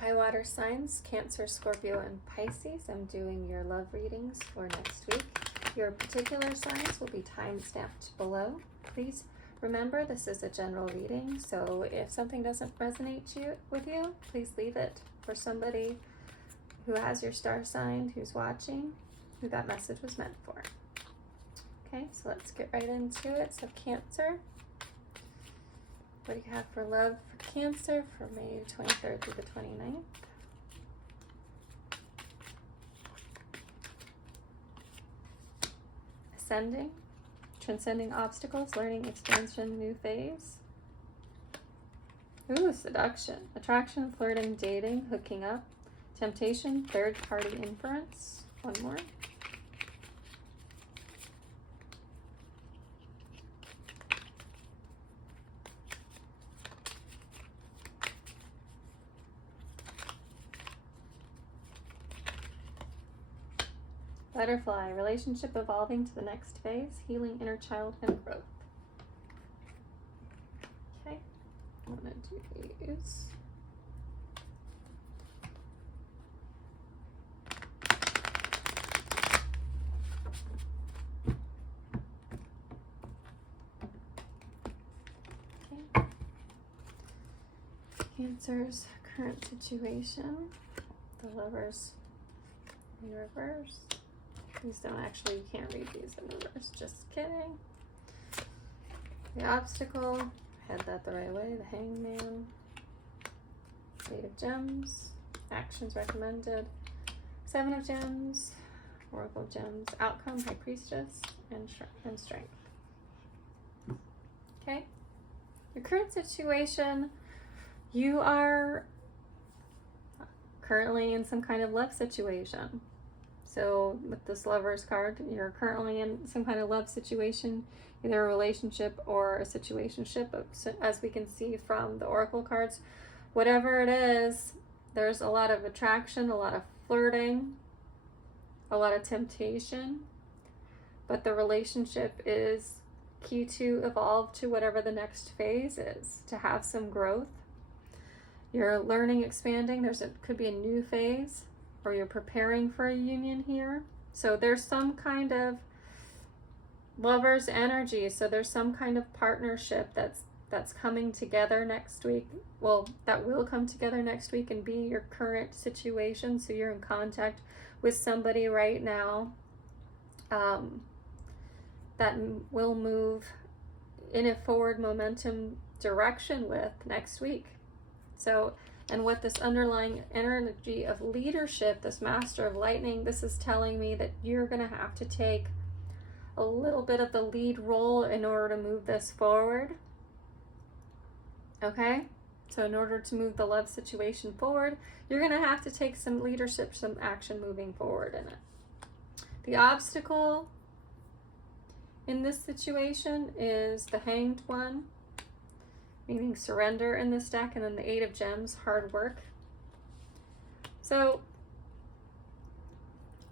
High water signs, Cancer, Scorpio, and Pisces. I'm doing your love readings for next week. Your particular signs will be time-stamped below. Please remember this is a general reading, so if something doesn't resonate with you, please leave it for somebody who has your star sign, who's watching, who that message was meant for. Okay, so let's get right into it. So Cancer, what do you have for love for Cancer for May 23rd through the 29th? Ascending, transcending obstacles, learning, expansion, new phase. Ooh, seduction, attraction, flirting, dating, hooking up, temptation, third party inference. One more. Butterfly, relationship evolving to the next phase, healing inner child and growth. Okay, I'm going to do these. Okay. Cancer's current situation, the Lovers in reverse. These don't actually, you can't read these in reverse, just kidding. The obstacle, had that the right way, the Hangman, Eight of Gems, actions recommended, Seven of Gems, Oracle of Gems, outcome, High Priestess, and Strength. Okay, your current situation, you are currently in some kind of love situation. So with this Lovers card, you're currently in some kind of love situation, either a relationship or a situationship, as we can see from the Oracle cards. Whatever it is, there's a lot of attraction, a lot of flirting, a lot of temptation, but the relationship is key to evolve to whatever the next phase is, to have some growth. You're learning, expanding. Could be a new phase, or you're preparing for a union here. So there's some kind of Lovers energy. So there's some kind of partnership that's coming together next week. Well, that will come together next week and be your current situation. So you're in contact with somebody right now that will move in a forward momentum direction with next week. So, and what this underlying energy of leadership, this Master of Lightning, this is telling me that you're going to have to take a little bit of the lead role in order to move this forward. Okay? So in order to move the love situation forward, you're going to have to take some leadership, some action moving forward in it. The obstacle in this situation is the Hanged One, meaning surrender in this deck, and then the Eight of Gems, hard work. So,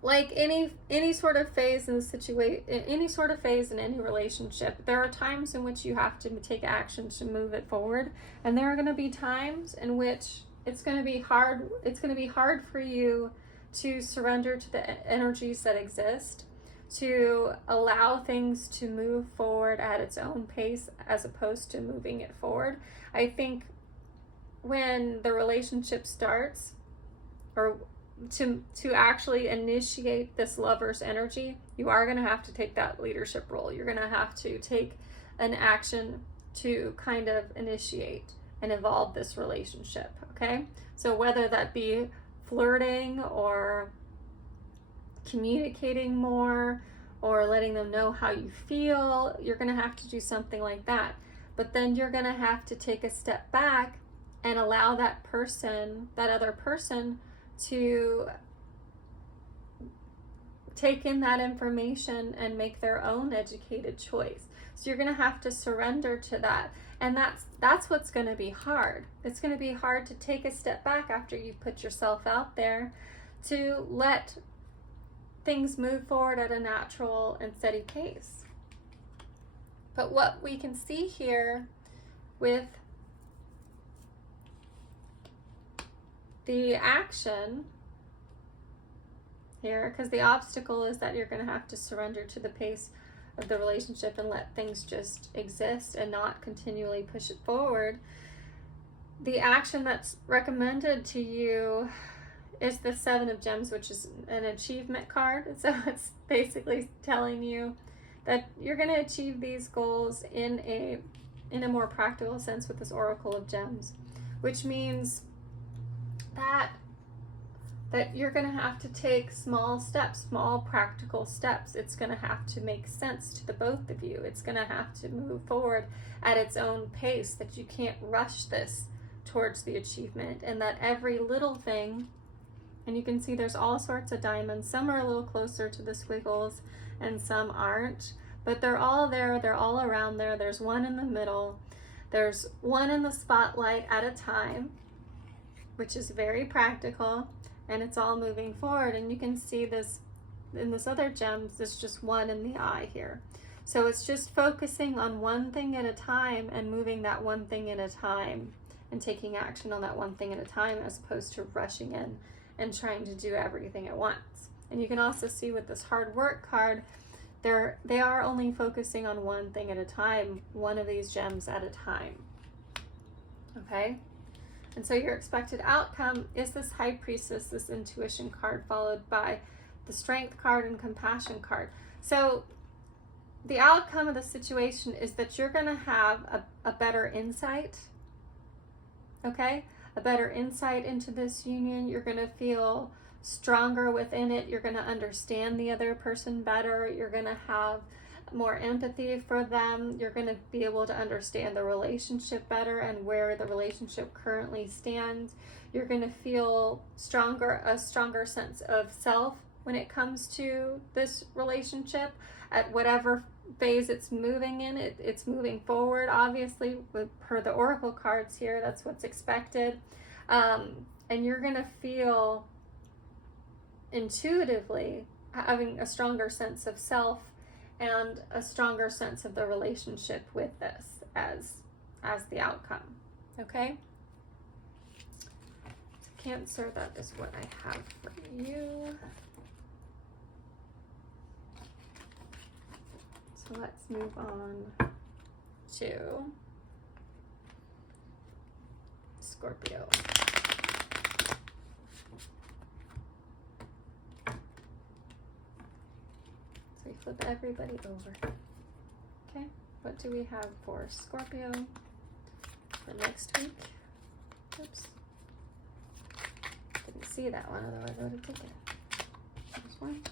like any sort of phase in the situation, any sort of phase in any relationship, there are times in which you have to take action to move it forward, and there are going to be times in which it's going to be hard. It's going to be hard for you to surrender to the energies that exist, to allow things to move forward at its own pace as opposed to moving it forward. I think when the relationship starts, or to actually initiate this Lover's energy, you are going to have to take that leadership role. You're going to have to take an action to kind of initiate and evolve this relationship, okay? So whether that be flirting or communicating more or letting them know how you feel, you're going to have to do something like that. But then you're going to have to take a step back and allow that person, that other person, to take in that information and make their own educated choice. So you're going to have to surrender to that. And that's what's going to be hard. It's going to be hard to take a step back after you've put yourself out there, to let things move forward at a natural and steady pace. But what we can see here with the action here, because the obstacle is that you're going to have to surrender to the pace of the relationship and let things just exist and not continually push it forward. The action that's recommended to you is the Seven of Gems, which is an achievement card. So it's basically telling you that you're going to achieve these goals in a more practical sense with this Oracle of Gems, which means that you're going to have to take small steps, small practical steps. It's going to have to make sense to the both of you. It's going to have to move forward at its own pace, that you can't rush this towards the achievement, and that every little thing, and you can see there's all sorts of diamonds. Some are a little closer to the squiggles and some aren't, but they're all there. They're all around there. There's one in the middle. There's one in the spotlight at a time, which is very practical, and it's all moving forward. And you can see this in this other gem, there's just one in the eye here. So it's just focusing on one thing at a time and moving that one thing at a time and taking action on that one thing at a time, as opposed to rushing in and trying to do everything at once. And you can also see with this hard work card, they are only focusing on one thing at a time, one of these gems at a time. Okay? And so your expected outcome is this High Priestess, this intuition card, followed by the Strength card and Compassion card. So the outcome of the situation is that you're going to have a better insight, okay? A better insight into this union. You're going to feel stronger within it. You're going to understand the other person better. You're going to have more empathy for them. You're going to be able to understand the relationship better and where the relationship currently stands. You're going to feel a stronger sense of self when it comes to this relationship at whatever phase it's moving in. It's moving forward, obviously, per the oracle cards here. That's what's expected. And you're going to feel intuitively having a stronger sense of self and a stronger sense of the relationship with this as the outcome. Okay? So Cancer, that is what I have for you. So let's move on to Scorpio. So we flip everybody over. Okay, what do we have for Scorpio for next week? Oops. Didn't see that one, otherwise I would have taken it. There's one.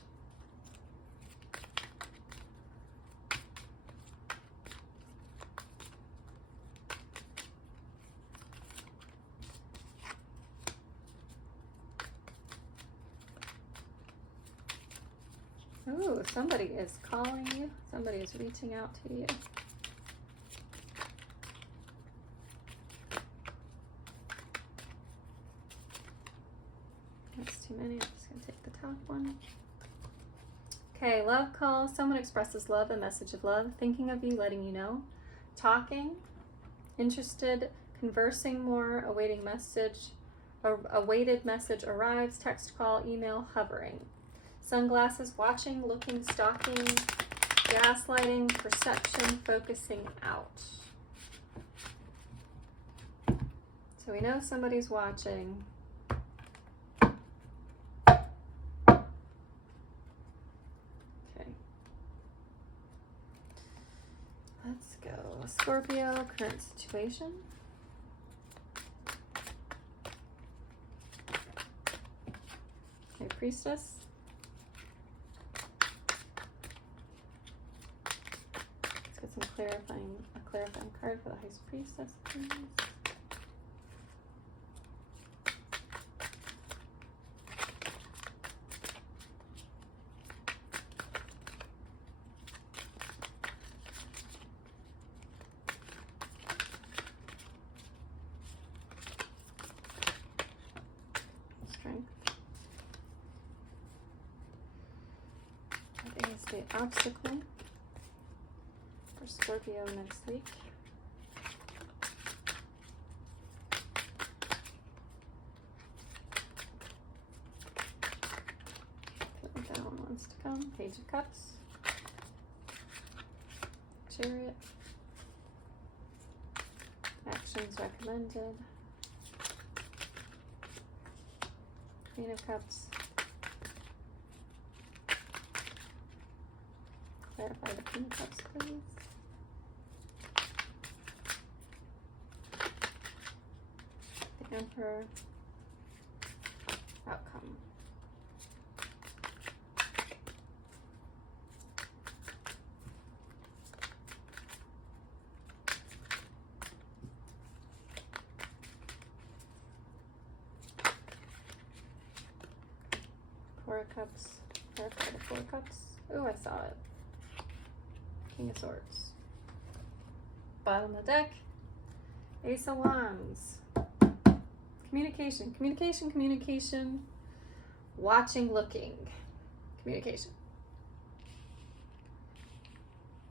Ooh, somebody is calling you. Somebody is reaching out to you. That's too many. I'm just going to take the top one. Okay, love call. Someone expresses love, a message of love. Thinking of you, letting you know. Talking. Interested. Conversing more. Awaiting message. Awaited message arrives. Text, call, email, hovering. Sunglasses, watching, looking, stalking, gaslighting, perception, focusing out. So we know somebody's watching. Okay. Let's go. Scorpio, current situation. Okay, Priestess. Some a clarifying card for the High Priestess, please. Strength. What is the obstacle for Scorpio next week? Page of Cups, Chariot, actions recommended, Queen of Cups, clarify the Queen of Cups, please. The Emperor, outcome. Four of Cups, clarify the Four of Cups. Ooh, I saw it. King of Swords. Bottom of the deck, Ace of Wands. Communication, communication, communication. Watching, looking. Communication.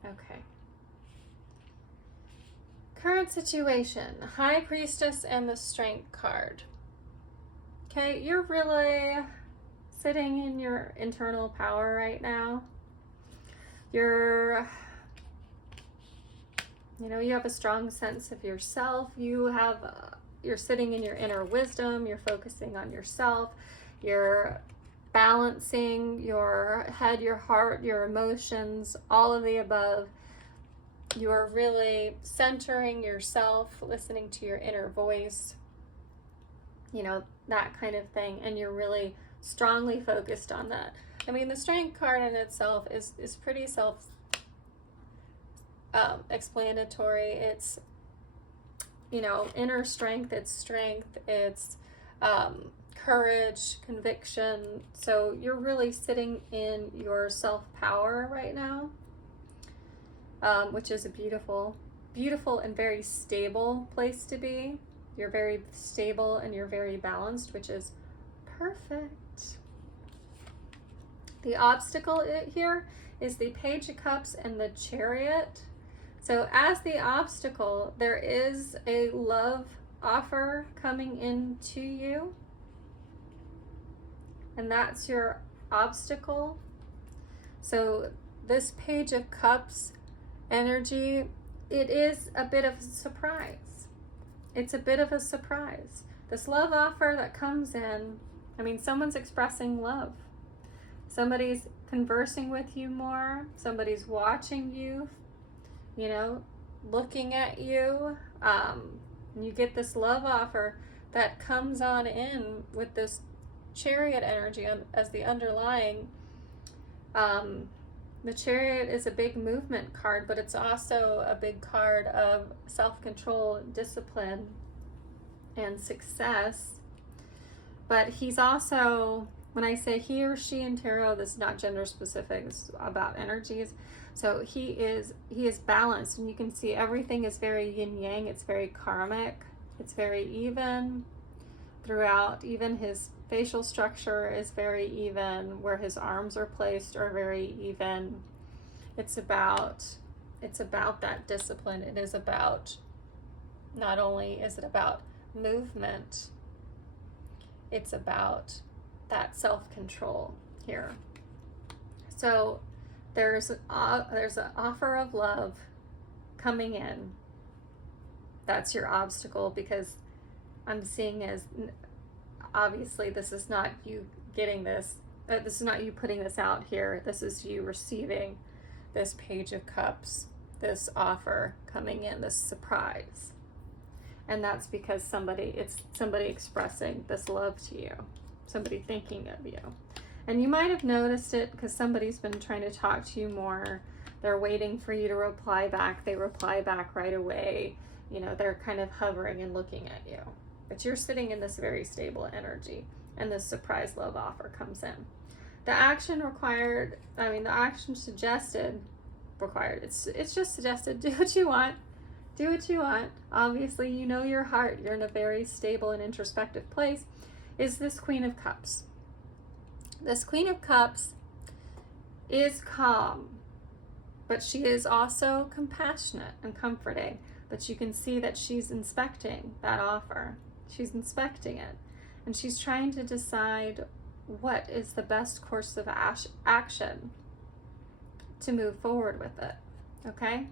Okay. Current situation, High Priestess and the Strength card. Okay, you're really sitting in your internal power right now. You're, you have a strong sense of yourself. You're sitting in your inner wisdom. You're focusing on yourself. You're balancing your head, your heart, your emotions, all of the above. You're really centering yourself, listening to your inner voice, that kind of thing. And you're really strongly focused on that. I mean, the Strength card in itself is pretty explanatory. It's, inner strength, it's courage, conviction. So you're really sitting in your self-power right now, which is a beautiful and very stable place to be. You're very stable and you're very balanced, which is perfect. The obstacle here is the Page of Cups and the Chariot. So as the obstacle, there is a love offer coming into you. And that's your obstacle. So this Page of Cups energy, it is a bit of a surprise. It's a bit of a surprise. This love offer that comes in, someone's expressing love. Somebody's conversing with you more. Somebody's watching you, looking at you. You get this love offer that comes on in with this Chariot energy as the underlying. The Chariot is a big movement card, but it's also a big card of self-control, discipline, and success. But he's also, when I say he or she in tarot, this is not gender specific, this is about energies. So he is balanced, and you can see everything is very yin yang. It's very karmic. It's very even throughout. Even his facial structure is very even. Where his arms are placed are very even. It's about that discipline. It is about, not only is it about movement, it's about that self-control here. So there's an offer of love coming in. That's your obstacle, because I'm seeing as, obviously this is not you getting this, this is not you putting this out here. This is you receiving this Page of Cups, this offer coming in, this surprise. And that's because it's somebody expressing this love to you, somebody thinking of you. And you might have noticed it because somebody's been trying to talk to you more. They're waiting for you to reply back. They reply back right away. They're kind of hovering and looking at you. But you're sitting in this very stable energy, and this surprise love offer comes in. The action required, the action suggested, required, it's just suggested, do what you want. Do what you want. Obviously, your heart. You're in a very stable and introspective place. Is this Queen of Cups. This Queen of Cups is calm, but she is also compassionate and comforting. But you can see that she's inspecting that offer. She's inspecting it. And she's trying to decide what is the best course of action. to move forward with it, okay?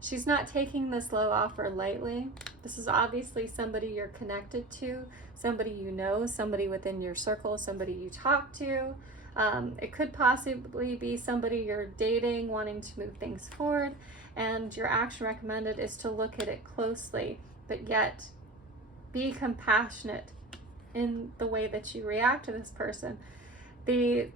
She's not taking this love offer lightly. This is obviously somebody you're connected to, somebody you know, somebody within your circle, somebody you talk to. It could possibly be somebody you're dating, wanting to move things forward, and your action recommended is to look at it closely, but yet be compassionate in the way that you react to this person. The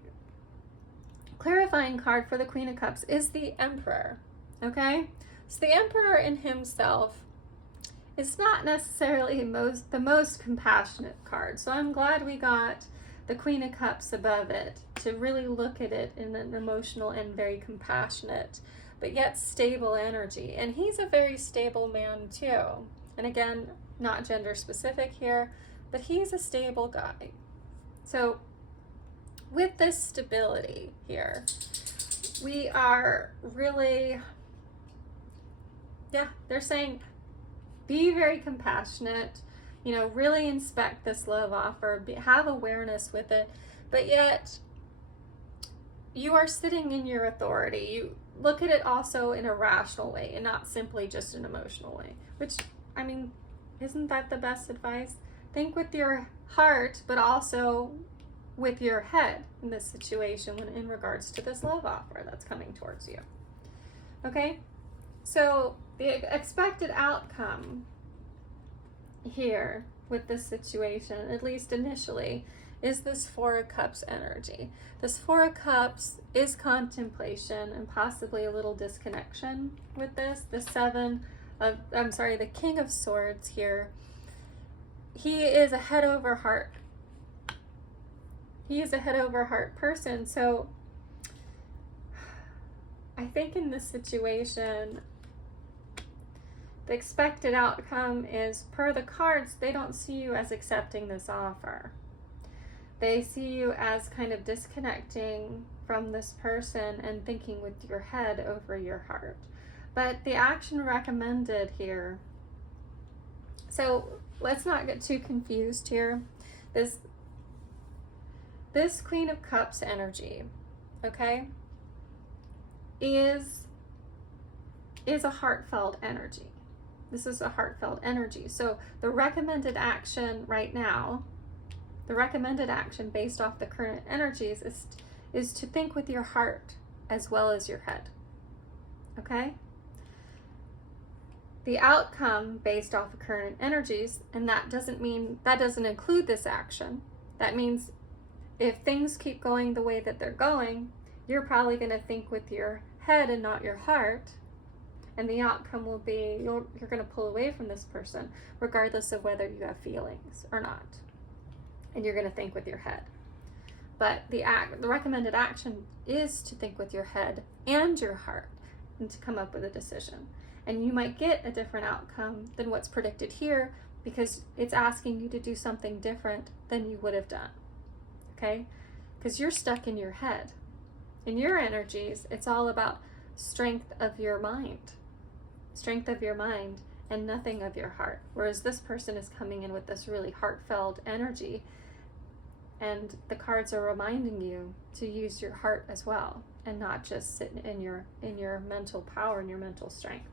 clarifying card for the Queen of Cups is the Emperor, okay? So the Emperor in himself is not necessarily the most compassionate card. So I'm glad we got the Queen of Cups above it to really look at it in an emotional and very compassionate, but yet stable energy. And he's a very stable man too. And again, not gender specific here, but he's a stable guy. So with this stability here, we are really, they're saying be very compassionate, you know, really inspect this love offer, have awareness with it, but yet you are sitting in your authority. You look at it also in a rational way and not simply just an emotional way, which, I mean, isn't that the best advice? Think with your heart, but also with your head in this situation when in regards to this love offer that's coming towards you. Okay? So the expected outcome here with this situation, at least initially, is this Four of Cups energy. This Four of Cups is contemplation and possibly a little disconnection with this. The the King of Swords here, he is a head over heart. He is a head over heart person. So I think in this situation, the expected outcome is, per the cards, they don't see you as accepting this offer. They see you as kind of disconnecting from this person and thinking with your head over your heart. But the action recommended here, so let's not get too confused here. This Queen of Cups energy, okay, is a heartfelt energy. This is a heartfelt energy. So the recommended action right now, the recommended action based off the current energies is to think with your heart as well as your head, okay? The outcome based off of current energies, and that doesn't include this action. That means if things keep going the way that they're going, you're probably going to think with your head and not your heart. And the outcome will be you're going to pull away from this person regardless of whether you have feelings or not. And you're going to think with your head. But the recommended action is to think with your head and your heart and to come up with a decision. And you might get a different outcome than what's predicted here because it's asking you to do something different than you would have done. Okay? Because you're stuck in your head. In your energies, it's all about strength of your mind. Strength of your mind and nothing of your heart. Whereas this person is coming in with this really heartfelt energy, and the cards are reminding you to use your heart as well and not just sit in your mental power and your mental strength.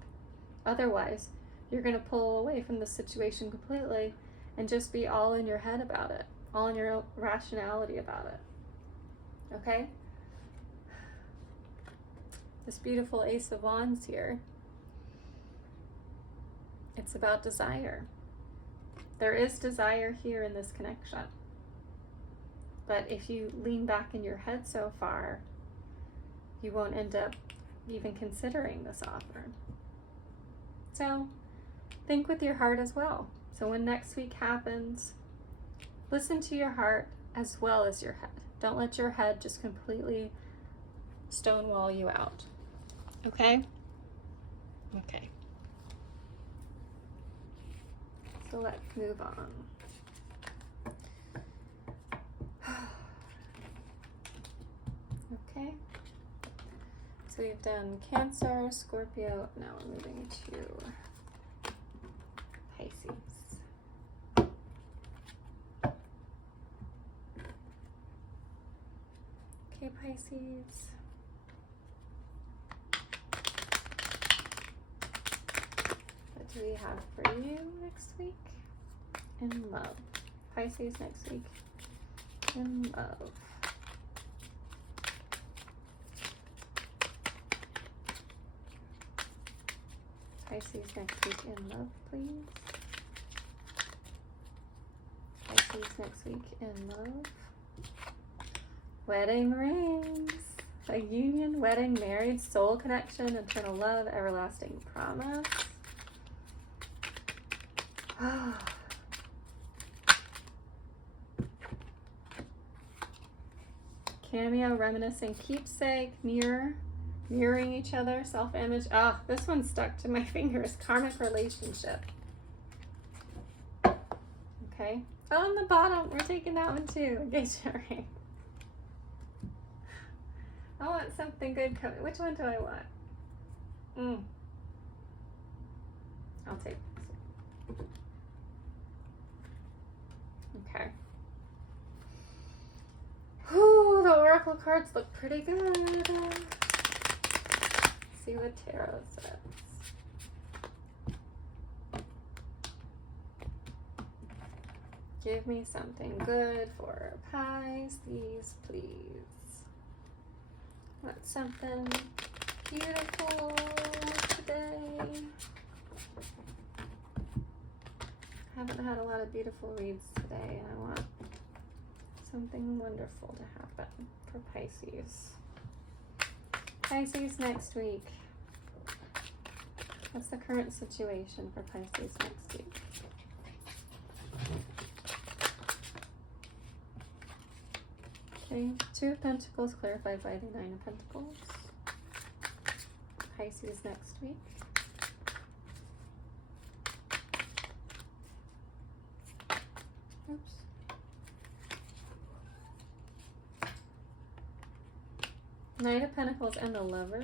Otherwise, you're going to pull away from the situation completely and just be all in your head about it, all in your rationality about it. Okay? This beautiful Ace of Wands here, it's about desire. There is desire here in this connection. But if you lean back in your head so far, you won't end up even considering this offer. So think with your heart as well. So when next week happens, listen to your heart as well as your head. Don't let your head just completely stonewall you out. Okay? Okay. So let's move on. Okay. So we've done Cancer, Scorpio. Now we're moving to Pisces. Okay, Pisces. do we have for you next week in love? Pisces next week in love. Pisces next week in love, please. Pisces next week in love. Wedding rings. A union, wedding, married, soul connection, eternal love, everlasting promise. Cameo, reminiscing, keepsake, mirror, mirroring each other, self-image. This one stuck to my fingers. Karmic relationship. Okay. On the bottom, we're taking that one too. Engagement ring. I want something good coming. Which one do I want? I'll take this. Okay. Whew, the oracle cards look pretty good. See what tarot says. Give me something good for Pisces, please. Want something beautiful today. Haven't had a lot of beautiful reads today, and I want something wonderful to happen for Pisces. Pisces next week. What's the current situation for Pisces next week? Okay, Two of Pentacles clarified by the Nine of Pentacles. Pisces next week. Oops. Knight of Pentacles and the Lovers.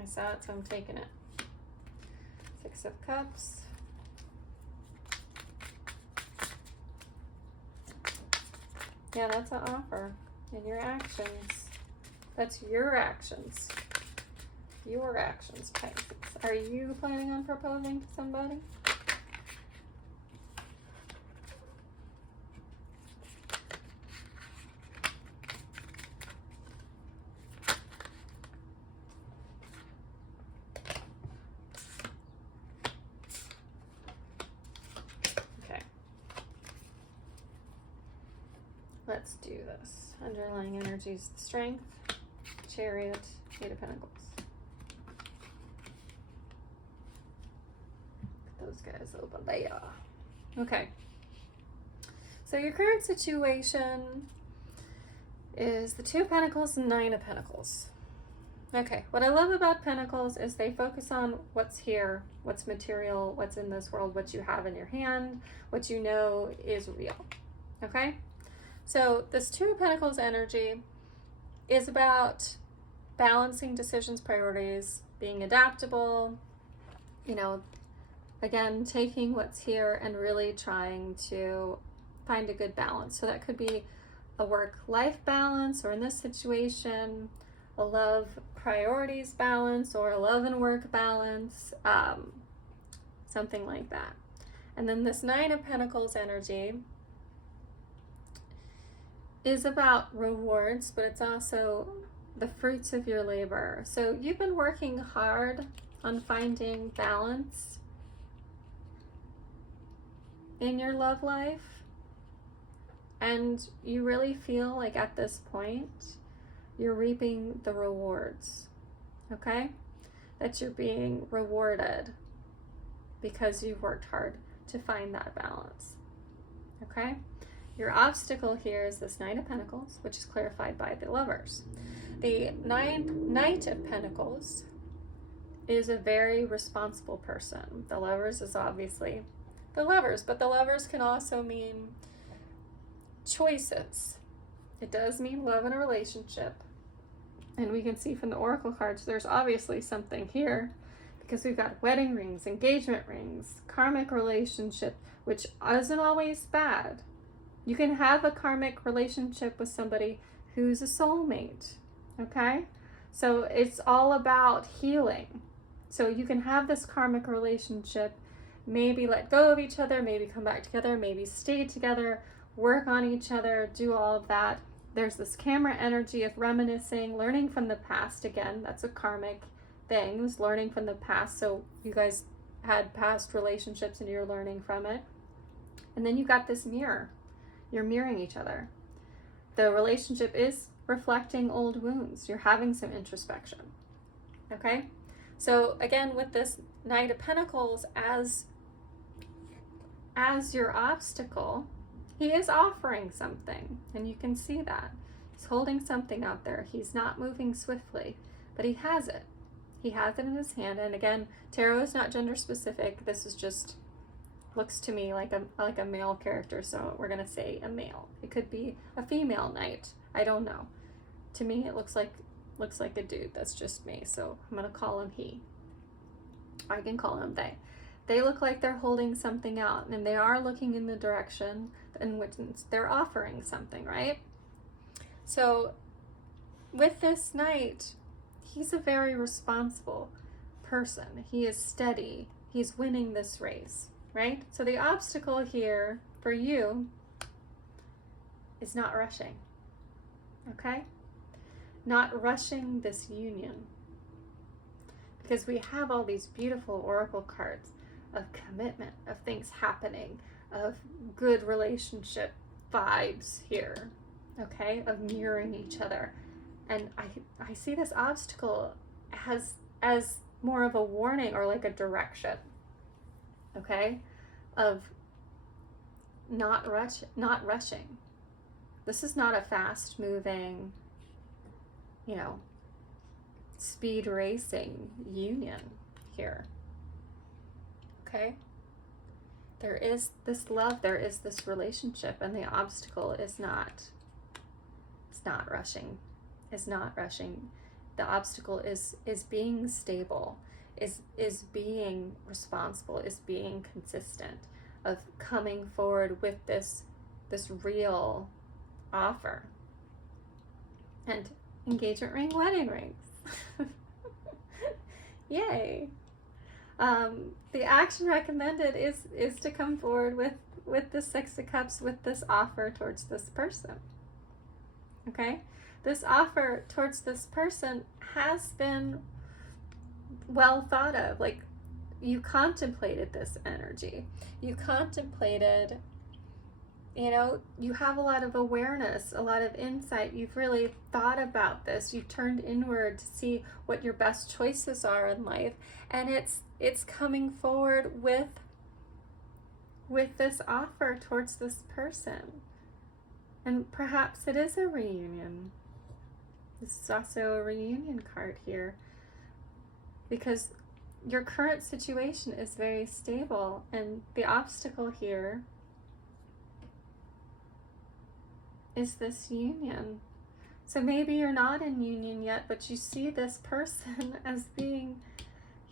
I saw it, so I'm taking it. Six of Cups. Yeah, that's an offer. And your actions. That's your actions. Your actions, Pisces. Are you planning on proposing to somebody? Let's do this. Underlying energies, Strength, Chariot, Eight of Pentacles. Put those guys over there. Okay. So your current situation is the Two of Pentacles and Nine of Pentacles. Okay, what I love about Pentacles is they focus on what's here, what's material, what's in this world, what you have in your hand, what you know is real. Okay? So this Two of Pentacles energy is about balancing decisions, priorities, being adaptable, you know, again, taking what's here and really trying to find a good balance. So that could be a work-life balance, or in this situation, a love priorities balance, or a love and work balance, something like that. And then this Nine of Pentacles energy is about rewards, but it's also the fruits of your labor. So you've been working hard on finding balance in your love life, and you really feel like at this point you're reaping the rewards, okay? That you're being rewarded because you've worked hard to find that balance, okay? Your obstacle here is this Knight of Pentacles, which is clarified by the Lovers. The Knight of Pentacles is a very responsible person. The Lovers is obviously the Lovers, but the Lovers can also mean choices. It does mean love in a relationship. And we can see from the Oracle cards, there's obviously something here, because we've got wedding rings, engagement rings, karmic relationship, which isn't always bad. You can have a karmic relationship with somebody who's a soulmate, okay? So it's all about healing. So you can have this karmic relationship, maybe let go of each other, maybe come back together, maybe stay together, work on each other, do all of that. There's this camera energy of reminiscing, learning from the past. Again, that's a karmic thing, is learning from the past. So you guys had past relationships and you're learning from it. And then you got this mirror. You're mirroring each other. The relationship is reflecting old wounds. You're having some introspection. Okay? So again, with this Knight of Pentacles as your obstacle, he is offering something, and you can see that. He's holding something out there. He's not moving swiftly, but he has it. He has it in his hand. And again, tarot is not gender specific. This is just, looks to me like a male character, so we're gonna say a male. It could be a female knight. I don't know. To me, it looks like a dude. That's just me, so I'm gonna call him he. I can call him they. They look like they're holding something out, and they are looking in the direction in which they're offering something, right? So with this knight, he's a very responsible person. He is steady. He's winning this race, right? So the obstacle here for you is not rushing, okay? Not rushing this union. Because we have all these beautiful oracle cards of commitment, of things happening, of good relationship vibes here, okay? Of mirroring each other. And I see this obstacle as more of a warning or like a direction, okay? Of not rushing. This is not a fast moving, speed racing union here. Okay? There is this love, there is this relationship, and the obstacle is not rushing. Is not rushing. The obstacle is being stable, is being responsible, is being consistent, of coming forward with this real offer. And engagement ring, wedding rings. Yay. The action recommended is to come forward with the Six of Cups, with this offer towards this person. Okay? This offer towards this person has been well thought of. Like, you contemplated this energy. You contemplated, you have a lot of awareness, a lot of insight. You've really thought about this. You've turned inward to see what your best choices are in life. And it's coming forward with this offer towards this person. And perhaps it is a reunion. This is also a reunion card here, because your current situation is very stable, and the obstacle here is this union. So maybe you're not in union yet, but you see this person as being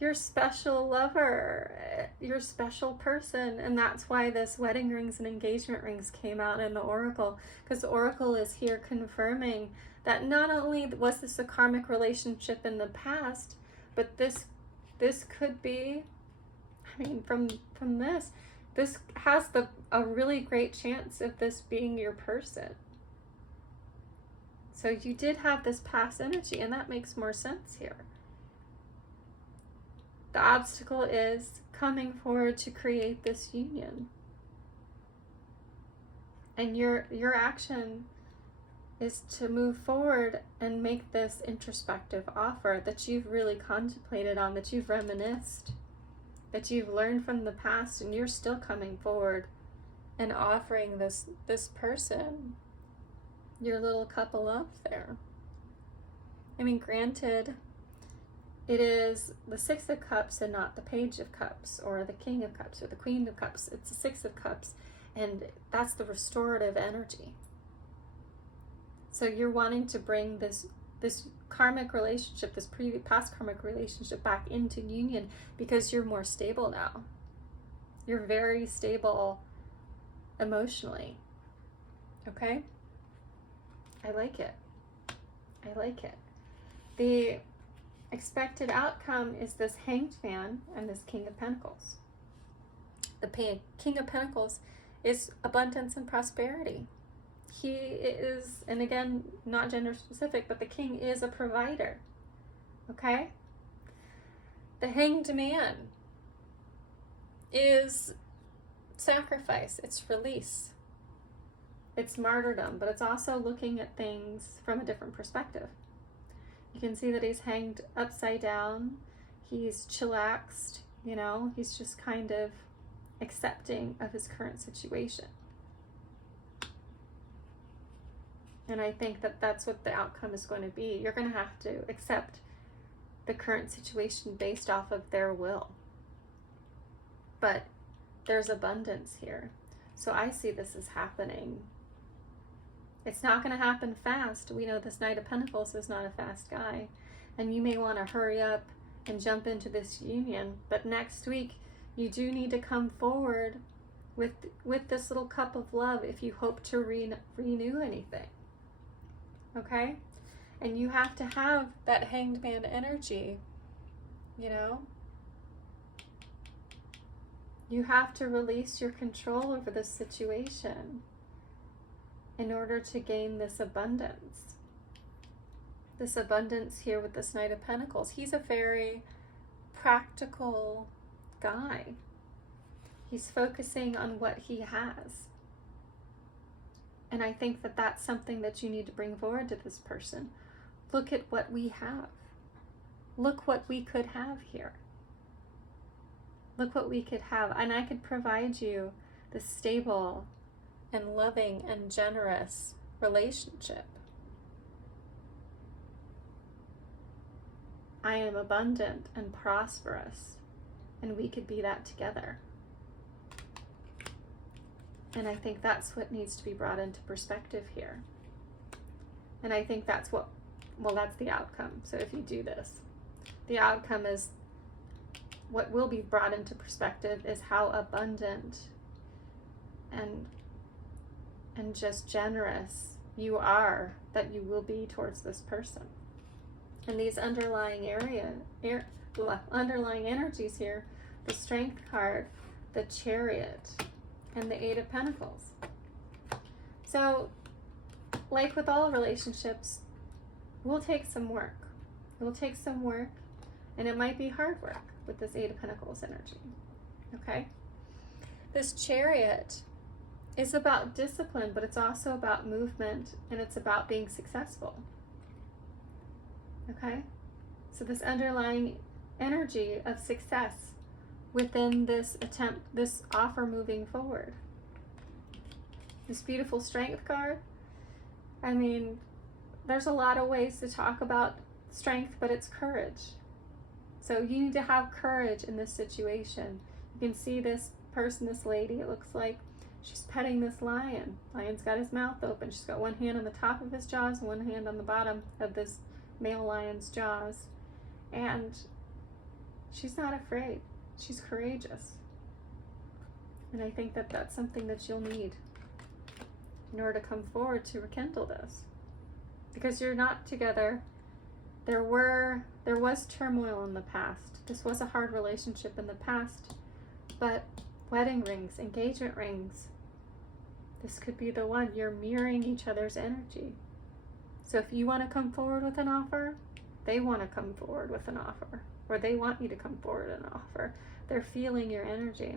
your special lover, your special person, and that's why this wedding rings and engagement rings came out in the oracle, because the oracle is here confirming that not only was this a karmic relationship in the past, but this could be, from this has a really great chance of this being your person. So you did have this past energy, and that makes more sense here. The obstacle is coming forward to create this union. And your action is to move forward and make this introspective offer that you've really contemplated on, that you've reminisced, that you've learned from the past, and you're still coming forward and offering this person your little cup of love there. Granted, it is the Six of Cups and not the Page of Cups or the King of Cups or the Queen of Cups. It's the Six of Cups, and that's the restorative energy. So you're wanting to bring this karmic relationship, this past karmic relationship, back into union because you're more stable now. You're very stable emotionally. Okay? I like it. I like it. The expected outcome is this Hanged Man and this King of Pentacles. The King of Pentacles is abundance and prosperity. He is, and again, not gender specific, but the king is a provider. Okay? The Hanged Man is sacrifice, it's release, it's martyrdom, but it's also looking at things from a different perspective. You can see that he's hanged upside down, he's chillaxed, you know, he's just kind of accepting of his current situation. And I think that that's what the outcome is going to be. You're going to have to accept the current situation based off of their will. But there's abundance here. So I see this as happening. It's not going to happen fast. We know this Knight of Pentacles is not a fast guy. And you may want to hurry up and jump into this union. But next week, you do need to come forward with this little cup of love if you hope to renew anything. Okay? And you have to have that Hanged Man energy, you know? You have to release your control over this situation in order to gain this abundance. This abundance here with this Knight of Pentacles. He's a very practical guy. He's focusing on what he has. And I think that that's something that you need to bring forward to this person. Look at what we have. Look what we could have here. Look what we could have. And I could provide you this stable and loving and generous relationship. I am abundant and prosperous, and we could be that together. And I think that's what needs to be brought into perspective here. And I think that's what, well, that's the outcome. So if you do this, the outcome is, what will be brought into perspective is how abundant and just generous you are, that you will be towards this person. And these underlying underlying energies here, the Strength card, the Chariot, and the Eight of Pentacles. So, like with all relationships, we'll take some work. We'll take some work, and it might be hard work with this Eight of Pentacles energy. Okay? This Chariot is about discipline, but it's also about movement, and it's about being successful. Okay? So this underlying energy of success within this attempt, this offer moving forward. This beautiful Strength card. I mean, there's a lot of ways to talk about strength, but it's courage. So you need to have courage in this situation. You can see this person, this lady, it looks like she's petting this lion. Lion's got his mouth open. She's got one hand on the top of his jaws and one hand on the bottom of this male lion's jaws. And she's not afraid. She's courageous. And I think that that's something that you'll need in order to come forward to rekindle this. Because you're not together. There was turmoil in the past. This was a hard relationship in the past. But wedding rings, engagement rings, this could be the one. You're mirroring each other's energy. So if you want to come forward with an offer, they want to come forward with an offer. Or they want you to come forward with an offer. They're feeling your energy.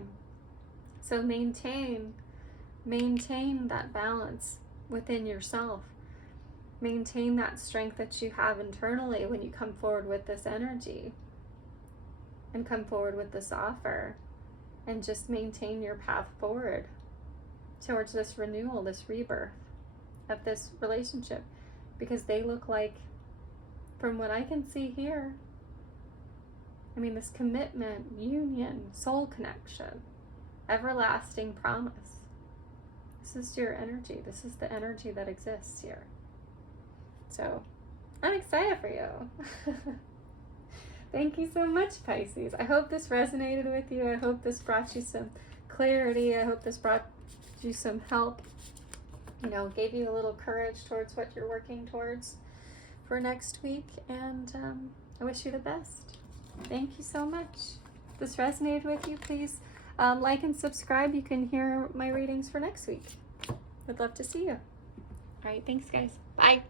So maintain that balance within yourself. Maintain that strength that you have internally when you come forward with this energy and come forward with this offer, and just maintain your path forward towards this renewal, this rebirth of this relationship, because they look like, from what I can see here, I mean, this commitment, union, soul connection, everlasting promise. This is your energy. This is the energy that exists here. So, I'm excited for you. Thank you so much, Pisces. I hope this resonated with you. I hope this brought you some clarity. I hope this brought you some help. you know, gave you a little courage towards what you're working towards for next week. And I wish you the best. Thank you so much. If this resonated with you, please like and subscribe. You can hear my readings for next week. I'd love to see you. All right, thanks guys. Bye.